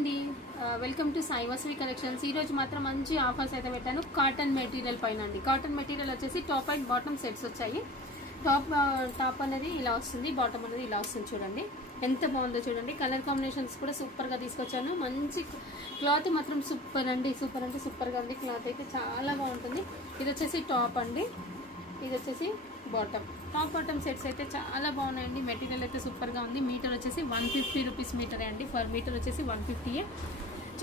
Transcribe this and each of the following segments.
అండి, welcome to Sai Vasavi collections. ఈ రోజు మాత్రం మంచి ఆఫర్స్ అయితే పెట్టాను కాటన్ మెటీరియల్ పైన అండి. కాటన్ మెటీరియల్ వచ్చేసి టాప్ అండ్ బాటమ్ సెట్స్ వచ్చాయి. టాప్ అనేది ఇలా వస్తుంది, బాటమ్ అనేది ఇలా వస్తుంది. చూడండి ఎంత బాగుందో చూడండి. కలర్ కాంబినేషన్స్ కూడా సూపర్గా తీసుకొచ్చాను. మంచి క్లాత్ మాత్రం సూపర్ అండి, సూపర్ అంటే సూపర్గా ఉంది. క్లాత్ అయితే చాలా బాగుంటుంది. ఇది వచ్చేసి టాప్ అండి, ఇది వచ్చేసి బాటమ్. టాప్ బాటమ్ సెట్స్ అయితే చాలా బాగున్నాయండి. మెటీరియల్ అయితే సూపర్గా ఉంది. మీటర్ వచ్చేసి 150 రూపీస్ మీటరే అండి. పర్ మీటర్ వచ్చేసి 150.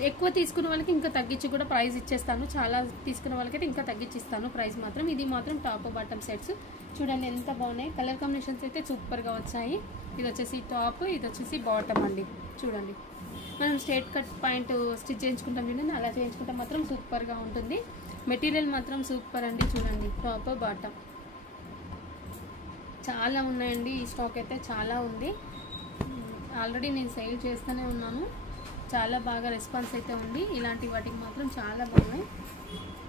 ఎక్కువ తీసుకున్న వాళ్ళకి ఇంకా తగ్గించి కూడా ప్రైస్ ఇచ్చేస్తాను. చాలా తీసుకున్న వాళ్ళకైతే ఇంకా తగ్గించిస్తాను ప్రైస్ మాత్రం. ఇది మాత్రం టాప్ బాటమ్ సెట్స్ చూడండి ఎంత బాగున్నాయి. కలర్ కాంబినేషన్స్ అయితే సూపర్గా వచ్చాయి. ఇది వచ్చేసి టాప్, ఇది వచ్చేసి బాటమ్ అండి. చూడండి మనం స్ట్రేట్ కట్ పాయింట్ స్టిచ్ చేయించుకుంటాం చూడండి, అలా చేయించుకుంటే మాత్రం సూపర్గా ఉంటుంది. మెటీరియల్ మాత్రం సూపర్ అండి. చూడండి టాప్ బాటమ్ చాలా ఉన్నాయండి. ఈ స్టాక్ అయితే చాలా ఉంది. ఆల్రెడీ నేను సేల్ చేస్తూనే ఉన్నాను. చాలా బాగా రెస్పాన్స్ అయితే ఉంది. ఇలాంటి వాటికి మాత్రం చాలా బాగున్నాయి.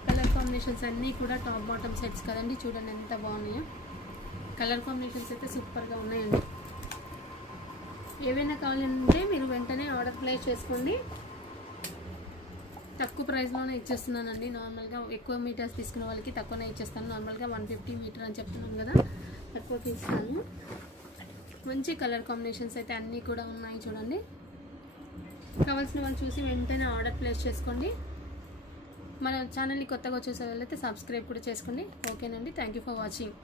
కలర్ కాంబినేషన్స్ అన్నీ కూడా టాప్ బాటమ్ సెట్స్ కదండి. చూడండి ఎంత బాగున్నాయో. కలర్ కాంబినేషన్స్ అయితే సూపర్గా ఉన్నాయండి. ఏవైనా కావాలంటే మీరు వెంటనే ఆర్డర్ ప్లేస్ చేసుకోండి. తక్కువ ప్రైస్లోనే ఇచ్చేస్తున్నానండి. నార్మల్గా ఎక్కువ మీటర్స్ తీసుకున్న వాళ్ళకి తక్కువనే ఇచ్చేస్తాను. నార్మల్గా 150 మీటర్ అని చెప్తున్నాను కదా, తక్కువకి ఇస్తాను. మంచి కలర్ కాంబినేషన్స్ అయితే అన్నీ కూడా ఉన్నాయి. చూడండి కావాల్సిన వాళ్ళు చూసి వెంటనే ఆర్డర్ ప్లేస్ చేసుకోండి. మన ఛానల్ని కొత్తగా చూసే వాళ్ళైతే సబ్స్క్రైబ్ కూడా చేసుకోండి. ఓకేనండి, థ్యాంక్ యూ ఫర్ వాచింగ్.